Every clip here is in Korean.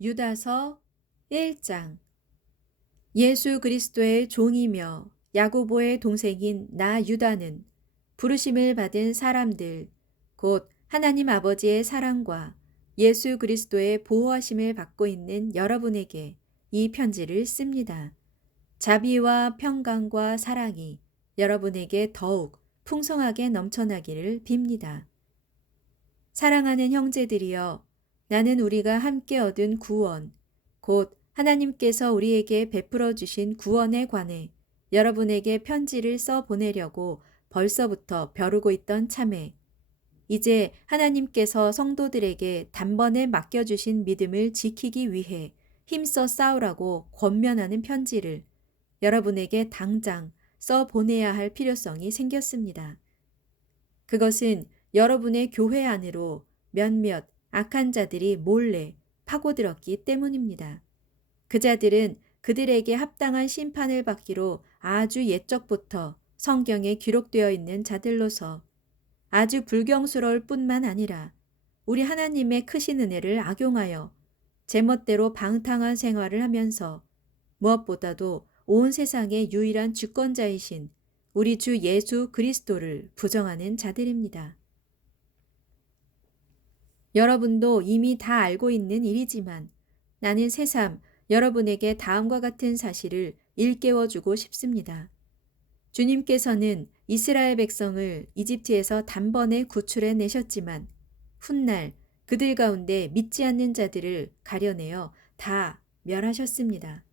유다서 1장. 예수 그리스도의 종이며 야고보의 동생인 나 유다는 부르심을 받은 사람들, 곧 하나님 아버지의 사랑과 예수 그리스도의 보호하심을 받고 있는 여러분에게 이 편지를 씁니다. 자비와 평강과 사랑이 여러분에게 더욱 풍성하게 넘쳐나기를 빕니다. 사랑하는 형제들이여, 나는 우리가 함께 얻은 구원, 곧 하나님께서 우리에게 베풀어 주신 구원에 관해 여러분에게 편지를 써 보내려고 벌써부터 벼르고 있던 참에, 이제 하나님께서 성도들에게 단번에 맡겨주신 믿음을 지키기 위해 힘써 싸우라고 권면하는 편지를 여러분에게 당장 써 보내야 할 필요성이 생겼습니다. 그것은 여러분의 교회 안으로 몇몇 악한 자들이 몰래 파고들었기 때문입니다. 그 자들은 그들에게 합당한 심판을 받기로 아주 옛적부터 성경에 기록되어 있는 자들로서 아주 불경스러울 뿐만 아니라 우리 하나님의 크신 은혜를 악용하여 제멋대로 방탕한 생활을 하면서 무엇보다도 온 세상의 유일한 주권자이신 우리 주 예수 그리스도를 부정하는 자들입니다. 여러분도 이미 다 알고 있는 일이지만 나는 새삼 여러분에게 다음과 같은 사실을 일깨워주고 싶습니다. 주님께서는 이스라엘 백성을 이집트에서 단번에 구출해 내셨지만 훗날 그들 가운데 믿지 않는 자들을 가려내어 다 멸하셨습니다.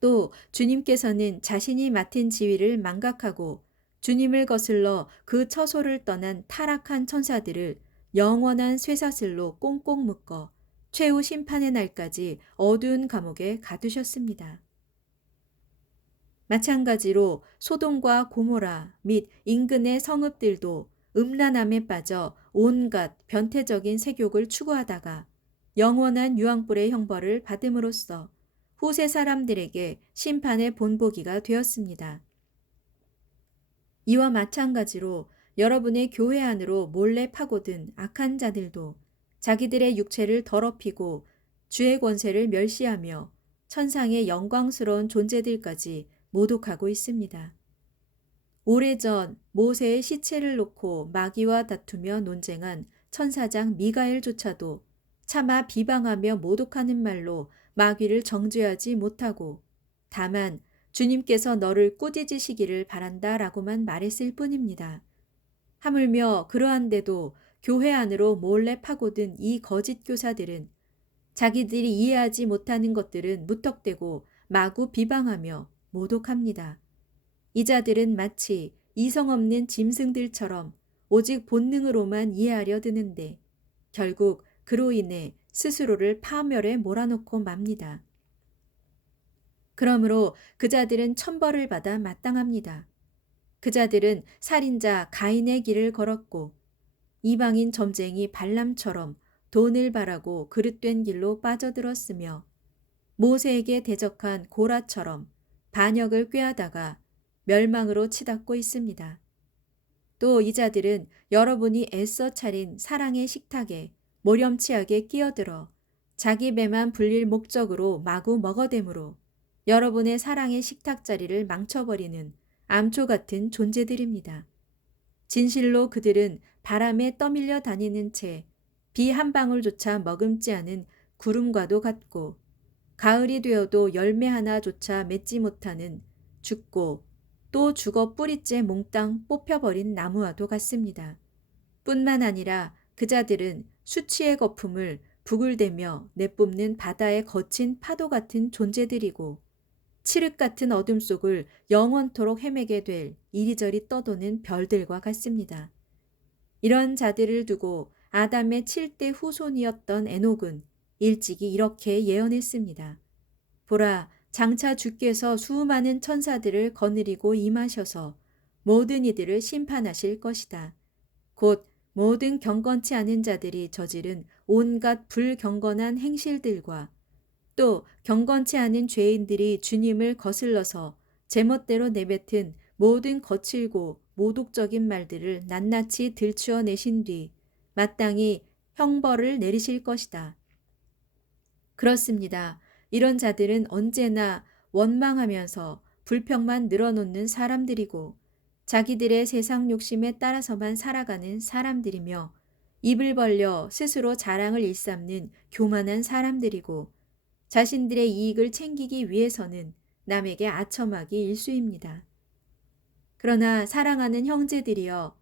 또 주님께서는 자신이 맡은 지위를 망각하고 주님을 거슬러 그 처소를 떠난 타락한 천사들을 영원한 쇠사슬로 꽁꽁 묶어 최후 심판의 날까지 어두운 감옥에 가두셨습니다. 마찬가지로 소돔과 고모라 및 인근의 성읍들도 음란함에 빠져 온갖 변태적인 세욕을 추구하다가 영원한 유황불의 형벌을 받음으로써 후세 사람들에게 심판의 본보기가 되었습니다. 이와 마찬가지로 여러분의 교회 안으로 몰래 파고든 악한 자들도 자기들의 육체를 더럽히고 주의 권세를 멸시하며 천상의 영광스러운 존재들까지 모독하고 있습니다. 오래전 모세의 시체를 놓고 마귀와 다투며 논쟁한 천사장 미가엘조차도 차마 비방하며 모독하는 말로 마귀를 정죄하지 못하고 다만 주님께서 너를 꾸짖으시기를 바란다 라고만 말했을 뿐입니다. 하물며 그러한데도 교회 안으로 몰래 파고든 이 거짓 교사들은 자기들이 이해하지 못하는 것들은 무턱대고 마구 비방하며 모독합니다. 이 자들은 마치 이성 없는 짐승들처럼 오직 본능으로만 이해하려 드는데 결국 그로 인해 스스로를 파멸에 몰아넣고 맙니다. 그러므로 그 자들은 천벌을 받아 마땅합니다. 그 자들은 살인자 가인의 길을 걸었고 이방인 점쟁이 발람처럼 돈을 바라고 그릇된 길로 빠져들었으며 모세에게 대적한 고라처럼 반역을 꾀하다가 멸망으로 치닫고 있습니다. 또 이 자들은 여러분이 애써 차린 사랑의 식탁에 모렴치하게 끼어들어 자기 배만 불릴 목적으로 마구 먹어대므로 여러분의 사랑의 식탁 자리를 망쳐버리는 암초 같은 존재들입니다. 진실로 그들은 바람에 떠밀려 다니는 채 비 한 방울조차 머금지 않은 구름과도 같고 가을이 되어도 열매 하나조차 맺지 못하는 죽고 또 죽어 뿌리째 몽땅 뽑혀버린 나무와도 같습니다. 뿐만 아니라 그 자들은 수치의 거품을 부글대며 내뿜는 바다의 거친 파도 같은 존재들이고 칠흑 같은 어둠 속을 영원토록 헤매게 될 이리저리 떠도는 별들과 같습니다. 이런 자들을 두고 아담의 7대 후손이었던 에녹은 일찍이 이렇게 예언했습니다. 보라, 장차 주께서 수많은 천사들을 거느리고 임하셔서 모든 이들을 심판하실 것이다. 곧 모든 경건치 않은 자들이 저지른 온갖 불경건한 행실들과 또 경건치 않은 죄인들이 주님을 거슬러서 제멋대로 내뱉은 모든 거칠고 모독적인 말들을 낱낱이 들추어 내신 뒤 마땅히 형벌을 내리실 것이다. 그렇습니다. 이런 자들은 언제나 원망하면서 불평만 늘어놓는 사람들이고 자기들의 세상 욕심에 따라서만 살아가는 사람들이며 입을 벌려 스스로 자랑을 일삼는 교만한 사람들이고 자신들의 이익을 챙기기 위해서는 남에게 아첨하기 일쑤입니다. 그러나 사랑하는 형제들이여,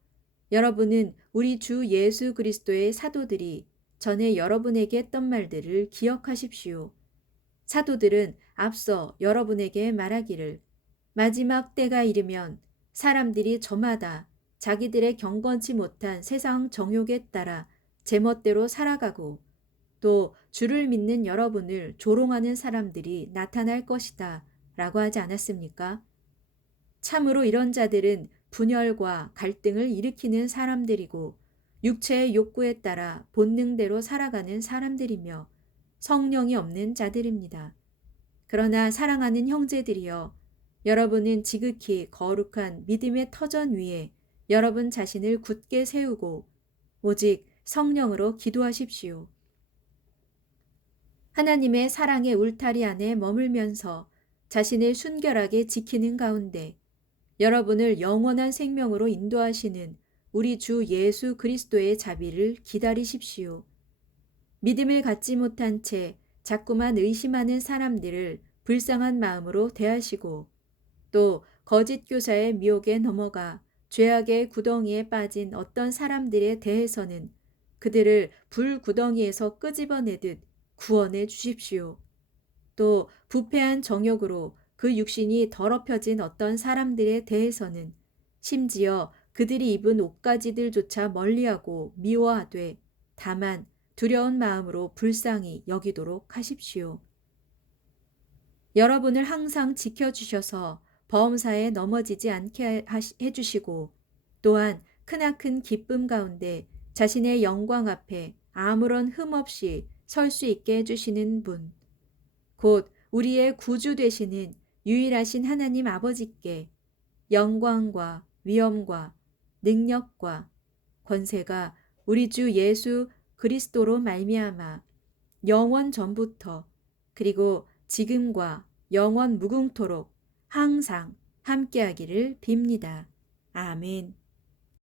여러분은 우리 주 예수 그리스도의 사도들이 전에 여러분에게 했던 말들을 기억하십시오. 사도들은 앞서 여러분에게 말하기를 마지막 때가 이르면 사람들이 저마다 자기들의 경건치 못한 세상 정욕에 따라 제멋대로 살아가고 또 주를 믿는 여러분을 조롱하는 사람들이 나타날 것이다 라고 하지 않았습니까? 참으로 이런 자들은 분열과 갈등을 일으키는 사람들이고 육체의 욕구에 따라 본능대로 살아가는 사람들이며 성령이 없는 자들입니다. 그러나 사랑하는 형제들이여, 여러분은 지극히 거룩한 믿음의 터전 위에 여러분 자신을 굳게 세우고 오직 성령으로 기도하십시오. 하나님의 사랑의 울타리 안에 머물면서 자신을 순결하게 지키는 가운데 여러분을 영원한 생명으로 인도하시는 우리 주 예수 그리스도의 자비를 기다리십시오. 믿음을 갖지 못한 채 자꾸만 의심하는 사람들을 불쌍한 마음으로 대하시고 또 거짓 교사의 미혹에 넘어가 죄악의 구덩이에 빠진 어떤 사람들에 대해서는 그들을 불구덩이에서 끄집어내듯 구원해 주십시오. 또 부패한 정욕으로 그 육신이 더럽혀진 어떤 사람들에 대해서는 심지어 그들이 입은 옷가지들조차 멀리하고 미워하되 다만 두려운 마음으로 불쌍히 여기도록 하십시오. 여러분을 항상 지켜주셔서 범사에 넘어지지 않게 해주시고 또한 크나큰 기쁨 가운데 자신의 영광 앞에 아무런 흠 없이 설 수 있게 해주시는 분, 곧 우리의 구주 되시는 유일하신 하나님 아버지께 영광과 위엄과 능력과 권세가 우리 주 예수 그리스도로 말미암아 영원 전부터 그리고 지금과 영원 무궁토록 항상 함께하기를 빕니다. 아멘.